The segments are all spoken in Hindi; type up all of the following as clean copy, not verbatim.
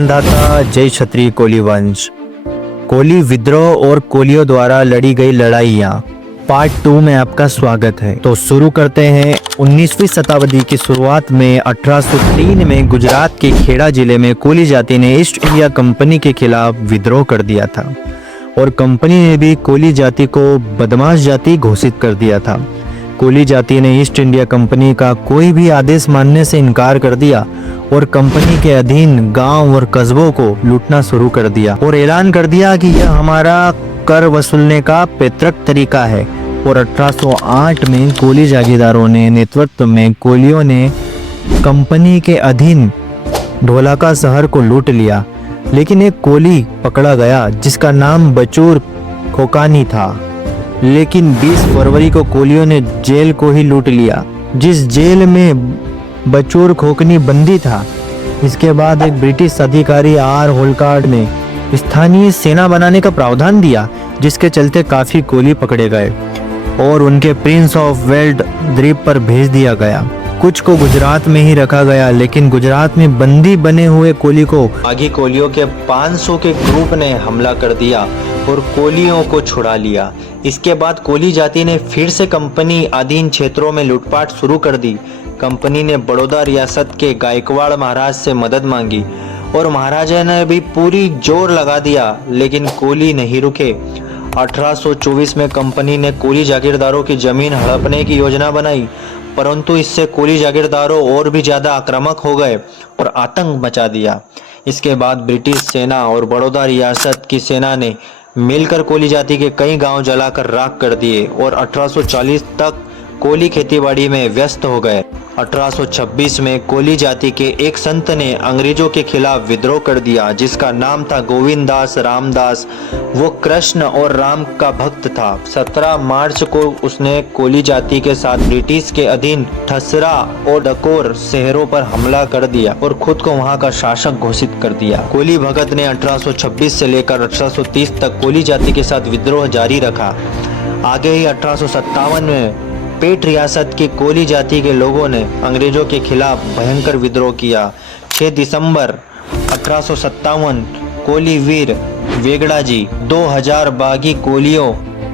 दाता जय क्षत्रिय कोली वंश, कोली विद्रोह और कोलियों द्वारा लड़ी गई लड़ाइयाँ पार्ट 2 में आपका स्वागत है। तो शुरू करते हैं। 19वीं शताब्दी की शुरुआत में 1803 में गुजरात के खेड़ा जिले में कोली जाति ने ईस्ट इंडिया कंपनी के खिलाफ विद्रोह कर दिया था और कंपनी ने भी कोली जाति को बदमाश जाति घोषित कर दिया था। कोली जाति ने ईस्ट इंडिया कंपनी का कोई भी आदेश मानने से इनकार कर दिया और कंपनी के अधीन गांव और कस्बों को लूटना शुरू कर दिया और ऐलान कर दिया कि यह हमारा कर वसूलने का पैतृक तरीका है। और 1808 में कोली जागीरदारों ने नेतृत्व में कोलियों ने कंपनी के अधीन ढोलाका शहर को लूट लिया, लेकिन एक कोली पकड़ा गया जिसका नाम बचूर खोकानी था। लेकिन 20 फरवरी को कोलियों ने जेल को ही लूट लिया, जिस जेल में बचूर खोकनी बंदी था। इसके बाद एक ब्रिटिश अधिकारी आर होलकार्ड ने स्थानीय सेना बनाने का प्रावधान दिया, जिसके चलते काफी कोली पकड़े गए और उनके प्रिंस ऑफ वेल्ड द्वीप पर भेज दिया गया। कुछ को गुजरात में ही रखा गया, लेकिन गुजरात में बंदी बने हुए कोली को बागी कोलियों के 500 के ग्रुप ने हमला कर दिया और कोलियों को छुड़ा लिया। इसके बाद कोली जाति ने फिर से कंपनी अधीन क्षेत्रों में लूटपाट शुरू कर दी। कंपनी ने बड़ौदा रियासत के गायकवाड़ महाराज से मदद मांगी और महाराजा ने भी पूरी जोर लगा दिया, लेकिन कोली नहीं रुके। 1824 में कंपनी ने कोली जागीरदारों की जमीन हड़पने की योजना बनाई, परंतु इससे कोली जागीरदारों और भी ज्यादा आक्रामक हो गए और आतंक मचा दिया। इसके बाद ब्रिटिश सेना और बड़ौदा रियासत की सेना ने मिलकर कोली जाति के कई गांव जलाकर राख कर दिए और 1840 तक कोली खेतीबाड़ी में व्यस्त हो गए। 1826 में कोली जाति के एक संत ने अंग्रेजों के खिलाफ विद्रोह कर दिया, जिसका नाम था गोविंद दास रामदास। वो कृष्ण और राम का भक्त था। 17 मार्च को उसने कोली जाति के साथ ब्रिटिश के अधीन ठसरा और डकोर शहरों पर हमला कर दिया और खुद को वहां का शासक घोषित कर दिया। कोली भगत ने 1826 से लेकर 1830 तक कोली जाति के साथ विद्रोह जारी रखा। आगे ही 1857 में पेट रियासत की कोली जाति के लोगों ने अंग्रेजों के खिलाफ भयंकर विद्रोह किया। 6 दिसंबर 1857 कोली वीर वेगड़ा जी 2000 बागी कोलियों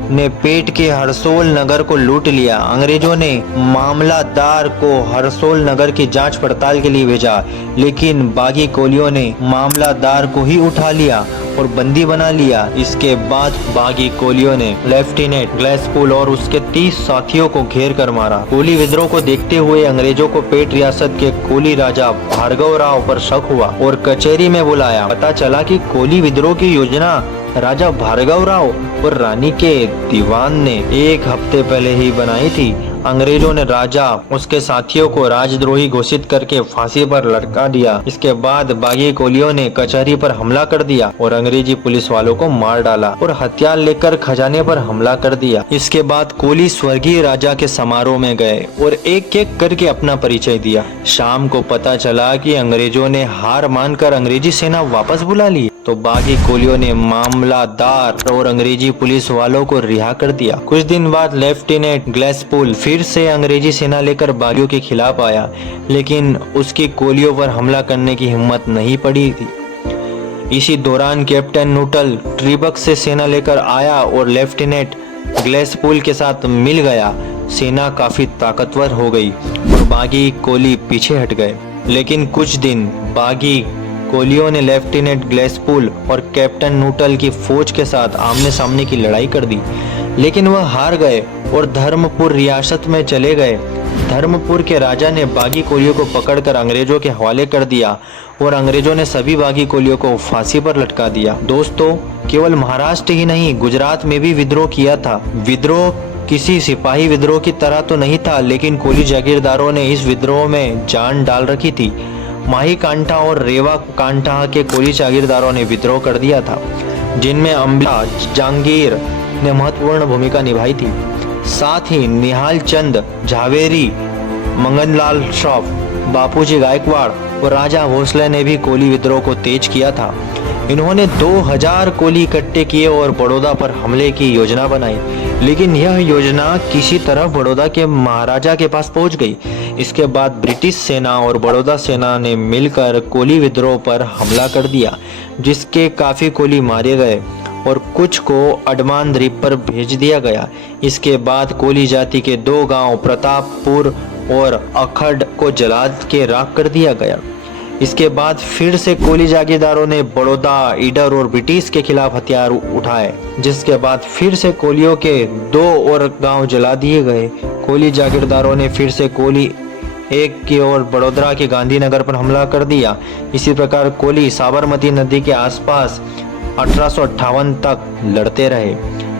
ने पेट के हरसोल नगर को लूट लिया। अंग्रेजों ने मामलादार को हरसोल नगर की जांच पड़ताल के लिए भेजा, लेकिन बागी कोलियों ने मामलादार को ही उठा लिया और बंदी बना लिया। इसके बाद बागी कोलियों ने लेफ्टिनेंट ग्लेसपूल और उसके 30 साथियों को घेर कर मारा। कोली विद्रोह को देखते हुए अंग्रेजों को पेट रियासत के कोली राजा भार्गव राव पर शक हुआ और कचहरी में बुलाया। पता चला कि कोली विद्रोह की योजना राजा भार्गव राव और रानी के दीवान ने एक हफ्ते पहले ही बनाई थी। अंग्रेजों ने राजा उसके साथियों को राजद्रोही घोषित करके फांसी पर लटका दिया। इसके बाद बागी कोलियों ने कचहरी पर हमला कर दिया और अंग्रेजी पुलिस वालों को मार डाला और हथियार लेकर खजाने पर हमला कर दिया। इसके बाद कोली स्वर्गीय राजा के समारोह में गए और एक एक करके अपना परिचय दिया। शाम को पता चला कि अंग्रेजों ने हार मानकर अंग्रेजी सेना वापस बुला ली, तो बागी कोलियों ने मामलादार और अंग्रेजी पुलिस वालों को रिहा कर दिया। कुछ दिन बाद लेफ्टिनेंट ग्लेसपूल फिर से अंग्रेजी सेना लेकर बागियों के खिलाफ आया, लेकिन उसकी कोलियों पर हमला करने की हिम्मत नहीं पड़ी थी। इसी दौरान कैप्टन नूटल ट्रिबक से सेना लेकर आया और लेफ्टिनेंट ग्लेसपूल के साथ मिल गया। सेना काफी ताकतवर हो गई और बागी कोली पीछे हट गए, लेकिन कुछ दिन बागी कोलियों ने लेफ्टिनेंट ग्लेसपूल और कैप्टन नूटल की फौज के साथ आमने सामने की लड़ाई कर दी, लेकिन वह हार गए और धर्मपुर रियासत में चले गए। धर्मपुर के राजा ने बागी कोलियों को पकड़कर अंग्रेजों के हवाले कर दिया और अंग्रेजों ने सभी बागी कोलियों को फांसी पर लटका दिया। दोस्तों, केवल महाराष्ट्र ही नहीं, गुजरात में भी विद्रोह किया था। विद्रोह किसी सिपाही विद्रोह की तरह तो नहीं था, लेकिन कोली जागीरदारों ने इस विद्रोह में जान डाल रखी थी। माही कांठा और रेवा कांठा के कोली जागीरदारों ने विद्रोह कर दिया था, जिनमें अंबिका जहांगीर ने महत्वपूर्ण भूमिका निभाई थी। साथ ही निहाल चंद झावेरी, मंगनलाल श्रॉफ, बापूजी गायकवाड़ और राजा भोसले ने भी कोली विद्रोह को तेज किया था। इन्होंने 2000 कोली इकट्ठे किए और बड़ौदा पर हमले की योजना बनाई, लेकिन यह योजना किसी तरह बड़ौदा के महाराजा के पास पहुंच गई। इसके बाद ब्रिटिश सेना और बड़ौदा सेना ने मिलकर कोली विद्रोह पर हमला कर दिया, जिसके काफ़ी कोली मारे गए और कुछ को अंडमान द्वीप पर भेज दिया गया। इसके बाद कोली जाति के 2 गांव प्रतापपुर और अखड को जला के राख कर दिया गया। इसके बाद फिर से कोली जागीरदारों ने बड़ौदा, ईडर और ब्रिटिश के खिलाफ हथियार उठाए, जिसके बाद फिर से कोलियों के 2 और गांव जला दिए गए। कोली जागीरदारों ने फिर से कोली एक की ओर बड़ोदरा के गांधीनगर पर हमला कर दिया। इसी प्रकार कोली साबरमती नदी के आसपास 1858 तक लड़ते रहे।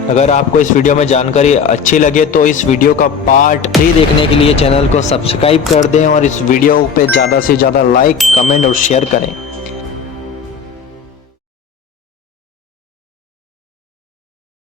अगर आपको इस वीडियो में जानकारी अच्छी लगे तो इस वीडियो का पार्ट 3 देखने के लिए चैनल को सब्सक्राइब कर दें और इस वीडियो पे ज़्यादा से ज़्यादा लाइक, कमेंट और शेयर करें।